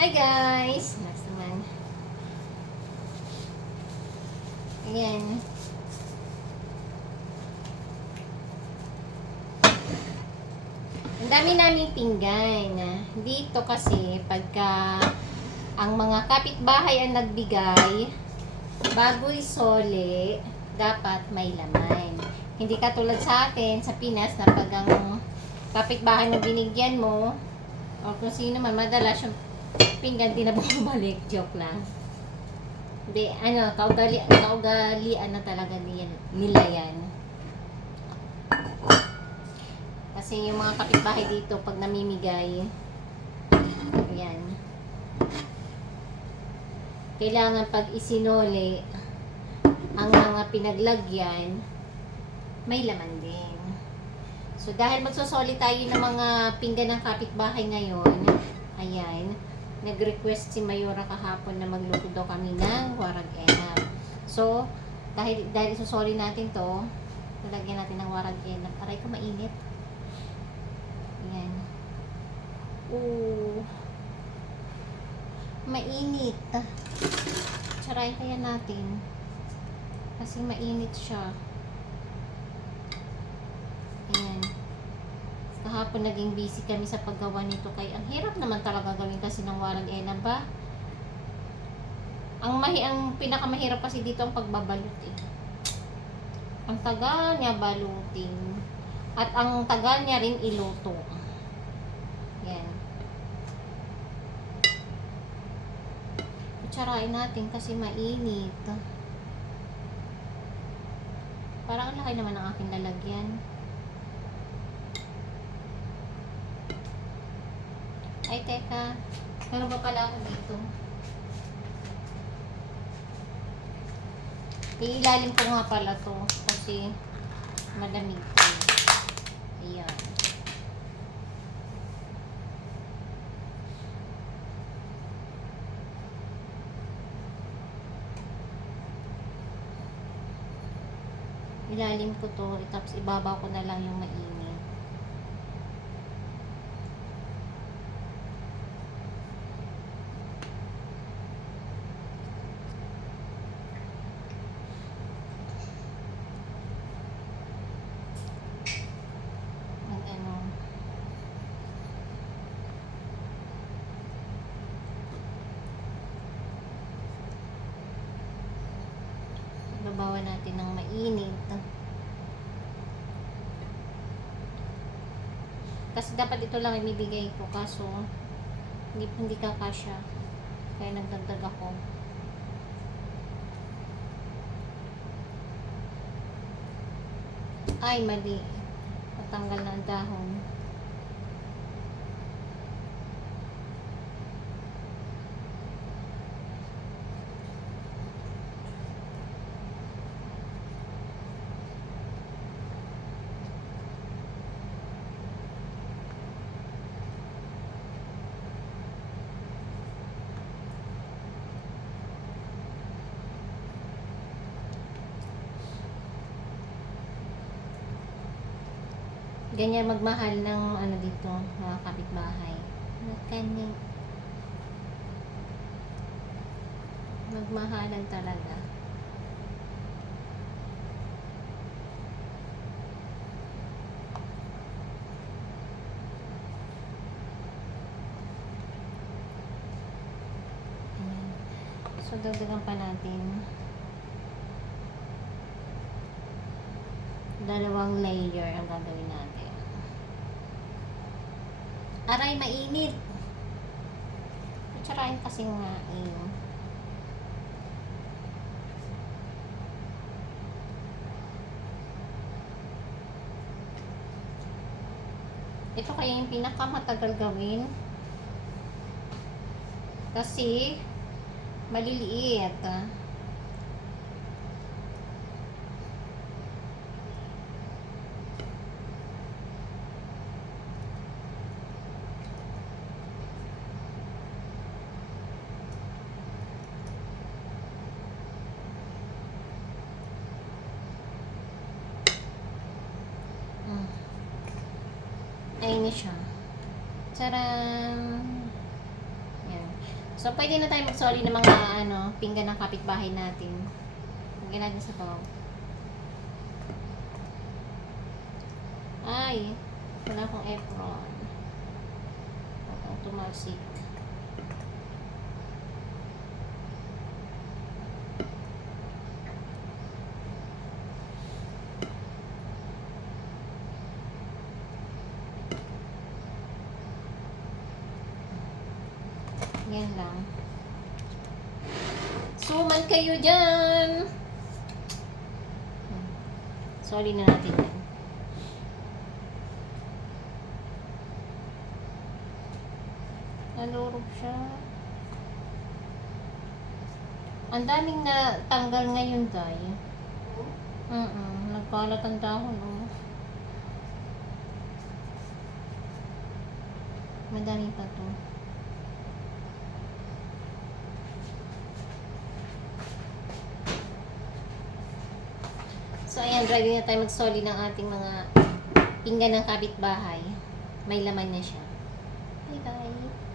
Hi guys! Next naman. Ayan. Ang dami naming pinggan. Dito kasi, pagka ang mga kapitbahay ang nagbigay, bago isole, dapat may laman. Hindi katulad sa atin, sa Pinas, na pag ang kapitbahay na binigyan mo, o kung sino man, madalas yung pinggan din na bumabalik. Joke lang. Hindi, kaugalian na talaga nila yan. Kasi yung mga kapitbahay dito, pag namimigay, ayan, kailangan pag isinole, ang mga pinaglagyan, may laman din. So, dahil magsusoli tayo ng mga pinggan ng kapitbahay ngayon, ayan, nag-request si Mayora kahapon na magluto daw kami ng warag enab. So, dahil susoli natin to, lalagyan natin ng warag enab. Aray ko, mainit. Ayan. Mainit. Tsaray kaya natin. Kasi mainit siya. Ayan. Kahapon naging busy kami sa paggawa nito kaya ang hirap naman talaga gawin kasi ng warag enab ba? Ang pinakamahirap kasi dito ang pagbabalot eh. Ang tagal niya balutin. At ang tagal niya rin iluto. Yan. Kutsarain natin kasi mainit. Parang ang laki naman ang aking lalagyan. Ay, teka. Meron pa pala ako dito. Iilalim ko nga pala to kasi malamig ko. Ayan. Ilalim ko to, tapos ibabaw ko na lang yung mainit. Babawan natin ng mainit. Kasi dapat ito lang ibibigay ko kaso hindi kakasya. Kaya nagdagdag ako. Ay, mali. Natanggal na ang dahon. Ganyan magmahal ng ano dito, mga kapitbahay. Kanyang magmahalan talaga. Ayan. So, dagdagan pa natin. Dalawang layer ang gagawin natin. Aray, mainit. Kutsarain kasi nga eh. Ito kaya yung pinakamatagal gawin. Kasi maliliit. Ayun na siya. Tcharam! Yan. So, pwede na tayo magsoli ng mga pinggan ng kapitbahay natin. Lagyan natin sa bawang. Ay, wala akong apron. Huwag tumalsik. Yan lang. Suman kayo dyan! Sorry na natin yan. Nalurog siya. Ang daming na tanggal ngayon, Day. Nagkalat ang dahon, oh. Madami pa to. So, ayan, ready na tayo magsoli ng ating mga pinggan ng kapitbahay. May laman na siya. Bye-bye!